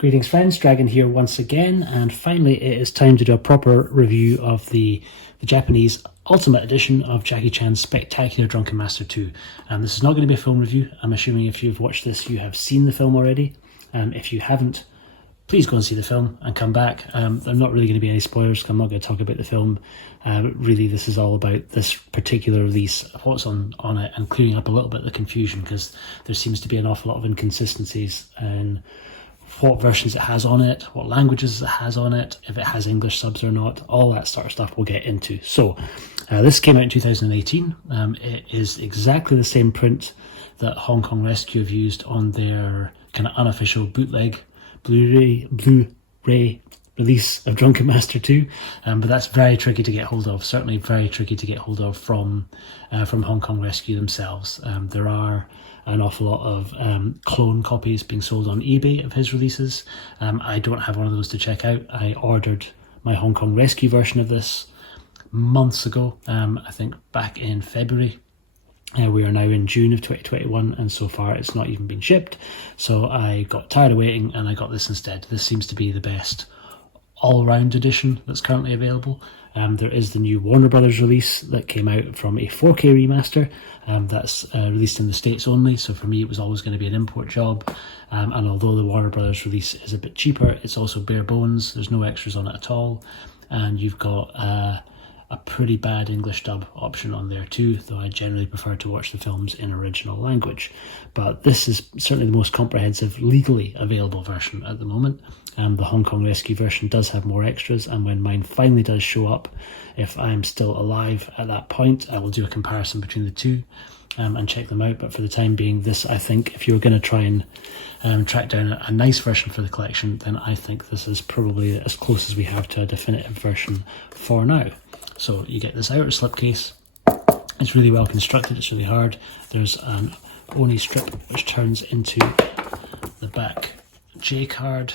Greetings friends, Dragon here once again, and finally it is time to do a proper review of the Japanese Ultimate Edition of Jackie Chan's spectacular Drunken Master 2. This is not going to be a film review. I'm assuming if you've watched this you have seen the film already. If you haven't, please go and see the film and come back. There are not really going to be any spoilers because I'm not going to talk about the film. Really this is all about this particular release, what's on it, and clearing up a little bit of the confusion because there seems to be an awful lot of inconsistencies in what versions it has on it, what languages it has on it, if it has English subs or not, all that sort of stuff we'll get into. So this came out in 2018. It is exactly the same print that Hong Kong Rescue have used on their kind of unofficial bootleg Bluray release of Drunken Master 2, but that's very tricky to get hold of, certainly very tricky to get hold of from Hong Kong Rescue themselves. There are an awful lot of clone copies being sold on eBay of his releases. I don't have one of those to check out. I ordered my Hong Kong Rescue version of this months ago, I think back in February. We are now in June of 2021 and so far it's not even been shipped, so I got tired of waiting and I got this instead. This seems to be the best all-round edition that's currently available. There is the new Warner Brothers release that came out from a 4K remaster that's released in the States only, so for me it was always going to be an import job, and although the Warner Brothers release is a bit cheaper, it's also bare bones, there's no extras on it at all, and you've got a pretty bad English dub option on there too, though I generally prefer to watch the films in original language. But this is certainly the most comprehensive legally available version at the moment. The Hong Kong Rescue version does have more extras, and when mine finally does show up, if I'm still alive at that point, I will do a comparison between the two and check them out. But for the time being, this, I think, if you were going to try and track down a nice version for the collection, then I think this is probably as close as we have to a definitive version for now. So you get this outer slipcase. It's really well constructed, it's really hard. There's an Oni strip which turns into the back J card,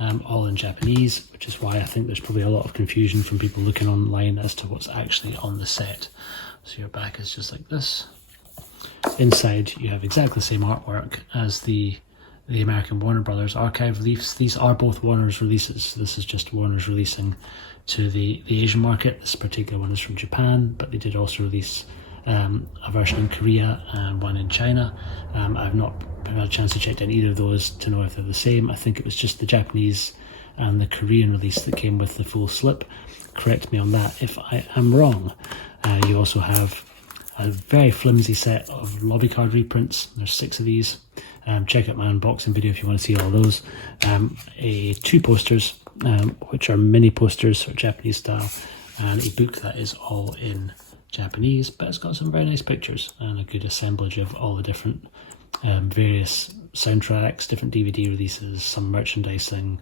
all in Japanese, which is why I think there's probably a lot of confusion from people looking online as to what's actually on the set. So your back is just like this. Inside you have exactly the same artwork as the American Warner Brothers archive release. These are both Warner's releases. This is just Warner's releasing to the Asian market. This particular one is from Japan, but they did also release a version in Korea and one in China. I've not had a chance to check down either of those to know if they're the same. I think it was just the Japanese and the Korean release that came with the full slip. Correct me on that if I am wrong. You also have a very flimsy set of lobby card reprints. There's 6 of these. Check out my unboxing video if you want to see all those. 2 posters, which are mini posters for Japanese style, and a book that is all in Japanese, but it's got some very nice pictures and a good assemblage of all the different various soundtracks, different DVD releases, some merchandising,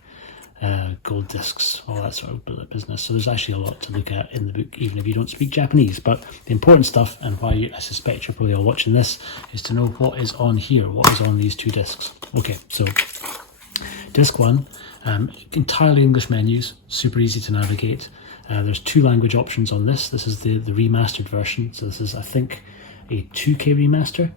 gold discs, all that sort of business. So there's actually a lot to look at in the book, even if you don't speak Japanese. But the important stuff, and why I suspect you're probably all watching this, is to know what is on here, what is on these 2 discs. Okay, so disc 1, entirely English menus, super easy to navigate. There's 2 language options on this. This is the remastered version, so this is, I think, a 2K remaster.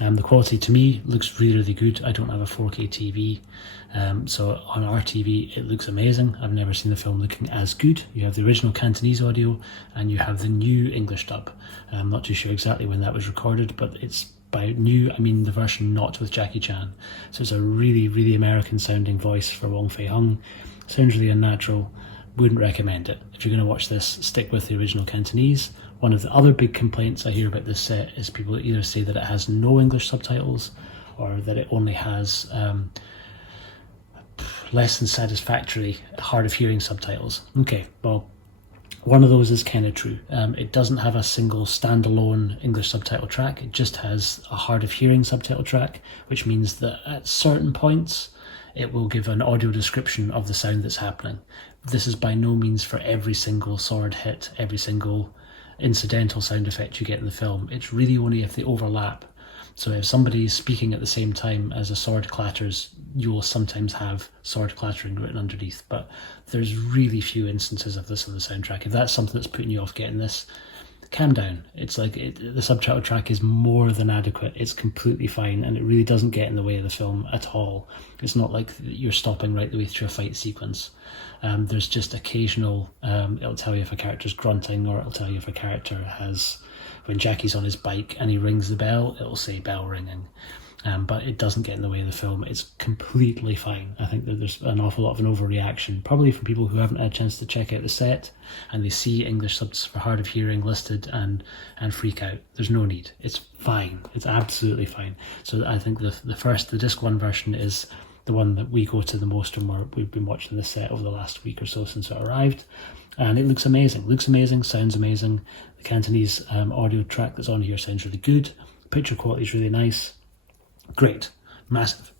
The quality to me looks really, really good. I don't have a 4K TV, so on our TV it looks amazing. I've never seen the film looking as good. You have the original Cantonese audio and you have the new English dub. I'm not too sure exactly when that was recorded, but it's by new, I mean the version not with Jackie Chan. So it's a really, really American sounding voice for Wong Fei-hung. Sounds really unnatural. Wouldn't recommend it. If you're going to watch this, stick with the original Cantonese. One of the other big complaints I hear about this set is people either say that it has no English subtitles or that it only has less than satisfactory, hard of hearing subtitles. Okay, well, one of those is kind of true. It doesn't have a single standalone English subtitle track. It just has a hard of hearing subtitle track, which means that at certain points it will give an audio description of the sound that's happening. This is by no means for every single sword hit, every single incidental sound effect you get in the film. It's really only if they overlap. So if somebody is speaking at the same time as a sword clatters, you will sometimes have sword clattering written underneath, but there's really few instances of this on the soundtrack. If that's something that's putting you off getting this, calm down. It's like the subtitle track is more than adequate. It's completely fine, and it really doesn't get in the way of the film at all. It's not like you're stopping right the way through a fight sequence. There's just occasional, it'll tell you if a character's grunting, or it'll tell you if a character has, when Jackie's on his bike and he rings the bell, it'll say bell ringing. But it doesn't get in the way of the film. It's completely fine. I think that there's an awful lot of an overreaction, probably from people who haven't had a chance to check out the set and they see English subs for hard of hearing listed and freak out. There's no need. It's fine. It's absolutely fine. So I think the disc 1 version is the one that we go to the most when we've been watching the set over the last week or so since it arrived. And it looks amazing, sounds amazing. The Cantonese audio track that's on here sounds really good. Picture quality is really nice. Great, massive,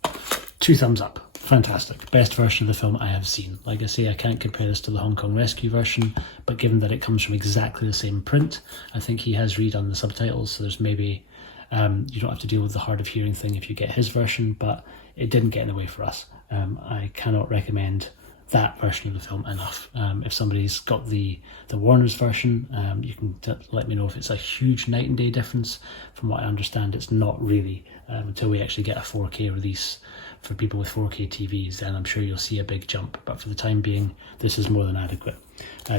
2 thumbs up, fantastic, best version of the film I have seen. Like I say, I can't compare this to the Hong Kong Rescue version, but given that it comes from exactly the same print, I think he has redone the subtitles, so there's maybe, you don't have to deal with the hard of hearing thing if you get his version, but it didn't get in the way for us. I cannot recommend that version of the film enough. If somebody's got the Warner's version, you can let me know if it's a huge night and day difference. From what I understand, it's not really, until we actually get a 4K release for people with 4K TVs, then I'm sure you'll see a big jump, but for the time being, this is more than adequate.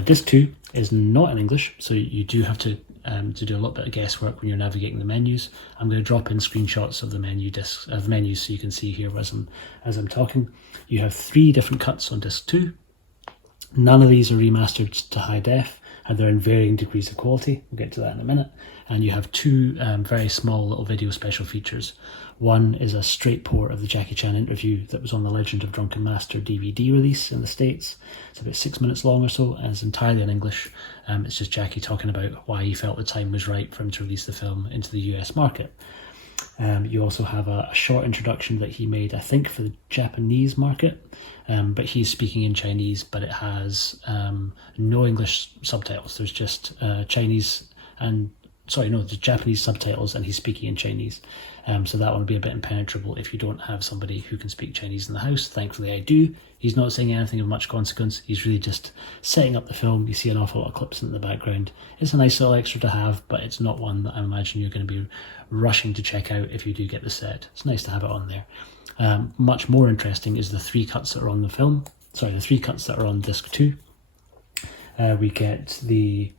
Disc 2 is not in English, so you do have to do a little bit of guesswork when you're navigating the menus. I'm going to drop in screenshots of the menus so you can see here as I'm talking. You have 3 different cuts on disc 2. None of these are remastered to high def, and they're in varying degrees of quality. We'll get to that in a minute. And you have 2 very small little video special features. One is a straight port of the Jackie Chan interview that was on the Legend of Drunken Master DVD release in the States. It's about 6 minutes long or so, and it's entirely in English. It's just Jackie talking about why he felt the time was right for him to release the film into the US market. You also have a short introduction that he made, I think, for the Japanese market, but he's speaking in Chinese, but it has no English subtitles. There's just Japanese subtitles, and he's speaking in Chinese. So that one will be a bit impenetrable if you don't have somebody who can speak Chinese in the house. Thankfully I do. He's not saying anything of much consequence. He's really just setting up the film. You see an awful lot of clips in the background. It's a nice little extra to have, but it's not one that I imagine you're going to be rushing to check out if you do get the set. It's nice to have it on there. Much more interesting is the 3 cuts that are on the film. Sorry, the 3 cuts that are on disc 2. We get the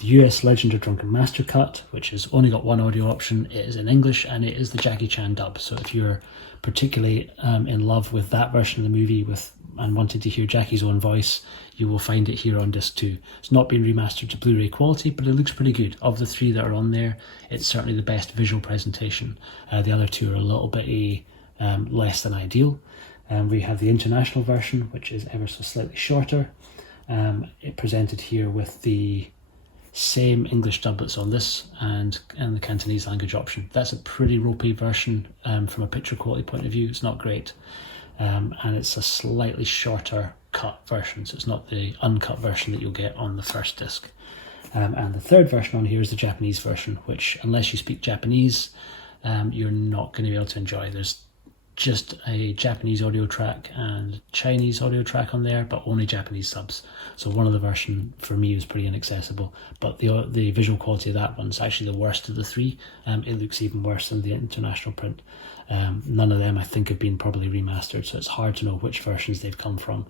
US Legend of Drunken Master cut, which has only got 1 audio option. It is in English, and it is the Jackie Chan dub. So if you're particularly in love with that version of the movie and wanted to hear Jackie's own voice, you will find it here on disc 2. It's not been remastered to Blu-ray quality, but it looks pretty good. Of the 3 that are on there, it's certainly the best visual presentation. The other 2 are a little bit less than ideal. We have the international version, which is ever so slightly shorter. It presented here with the same English dub that's on this and the Cantonese language option. That's a pretty ropey version from a picture quality point of view. It's not great, and it's a slightly shorter cut version, so it's not the uncut version that you'll get on the first disc. And the third version on here is the Japanese version, which, unless you speak Japanese, you're not going to be able to enjoy. There's just a Japanese audio track and Chinese audio track on there, but only Japanese subs. So one of the version for me was pretty inaccessible, but the visual quality of that one's actually the worst of the 3. It looks even worse than the international print. None of them I think have been properly remastered, so it's hard to know which versions they've come from.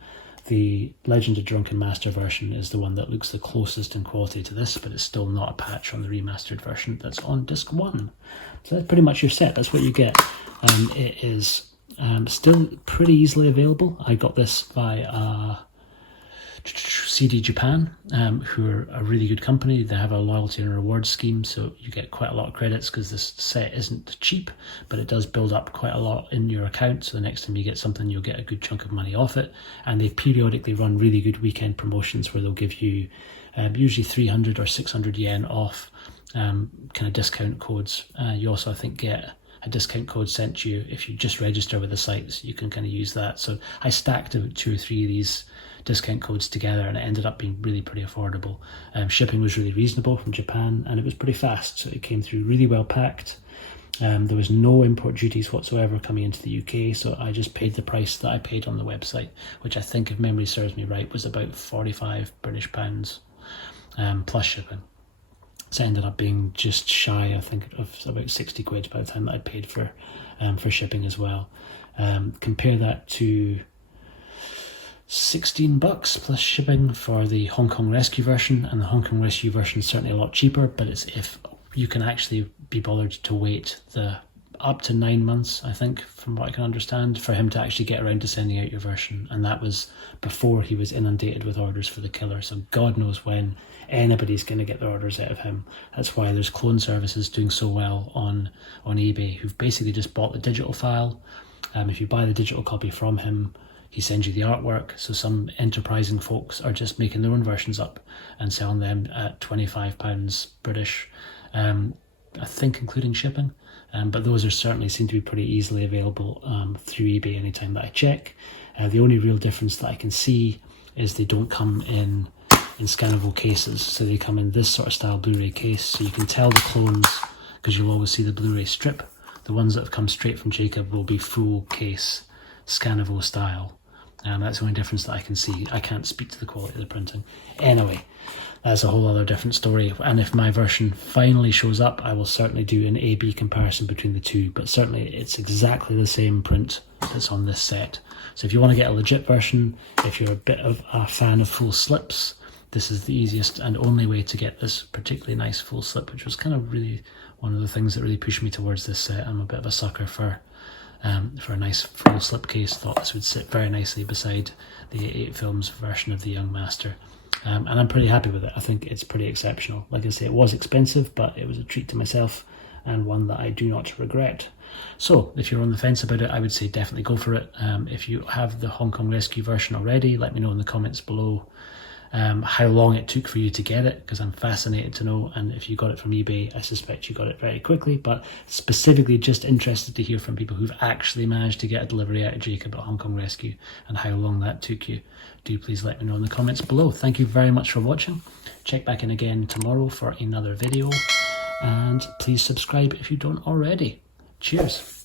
The Legend of Drunken Master version is the one that looks the closest in quality to this, but it's still not a patch on the remastered version that's on disc 1. So that's pretty much your set. That's what you get. It is still pretty easily available. I got this via CD Japan, who are a really good company. They have a loyalty and rewards scheme, so you get quite a lot of credits because this set isn't cheap, but it does build up quite a lot in your account. So the next time you get something, you'll get a good chunk of money off it. And they periodically run really good weekend promotions where they'll give you usually 300 or 600 yen off kind of discount codes. You also, I think, get a discount code sent to you if you just register with the site, so you can kind of use that. So I stacked about 2 or 3 of these discount codes together, and it ended up being really pretty affordable. Shipping was really reasonable from Japan, and it was pretty fast, so it came through really well packed. There was no import duties whatsoever coming into the UK, so I just paid the price that I paid on the website, which I think, if memory serves me right, was about £45 plus shipping. So it ended up being just shy, I think, of about 60 quid by the time that I'd paid for shipping as well. Compare that to $16 plus shipping for the Hong Kong Rescue version, and the Hong Kong Rescue version is certainly a lot cheaper, but it's if you can actually be bothered to wait the up to 9 months, I think, from what I can understand, for him to actually get around to sending out your version. And that was before he was inundated with orders for The Killer, so God knows when anybody's going to get their orders out of him. That's why there's clone services doing so well on eBay, who've basically just bought the digital file. If you buy the digital copy from him, he sends you the artwork. So some enterprising folks are just making their own versions up and selling them at £25 British, I think including shipping. But those are certainly seem to be pretty easily available through eBay anytime that I check. The only real difference that I can see is they don't come in scannable cases. So they come in this sort of style Blu-ray case. So you can tell the clones, because you'll always see the Blu-ray strip. The ones that have come straight from Jacob will be full case, scannable style. That's the only difference that I can see. I can't speak to the quality of the printing. Anyway, that's a whole other different story. And if my version finally shows up, I will certainly do an A-B comparison between the two. But certainly it's exactly the same print that's on this set. So if you want to get a legit version, if you're a bit of a fan of full slips, this is the easiest and only way to get this particularly nice full slip, which was kind of really one of the things that really pushed me towards this set. I'm a bit of a sucker for a nice full slip case. Thought this would sit very nicely beside the 8 films version of the Young Master. And I'm pretty happy with it. I think it's pretty exceptional. Like I say, it was expensive, but it was a treat to myself and one that I do not regret. So if you're on the fence about it, I would say definitely go for it. If you have the Hong Kong Rescue version already, let me know in the comments below how long it took for you to get it, because I'm fascinated to know. And if you got it from eBay, I suspect you got it very quickly, but specifically just interested to hear from people who've actually managed to get a delivery out of Jacob at Hong Kong Rescue and how long that took you. Do please let me know in the comments below. Thank you very much for watching. Check back in again tomorrow for another video, and please subscribe if you don't already. Cheers.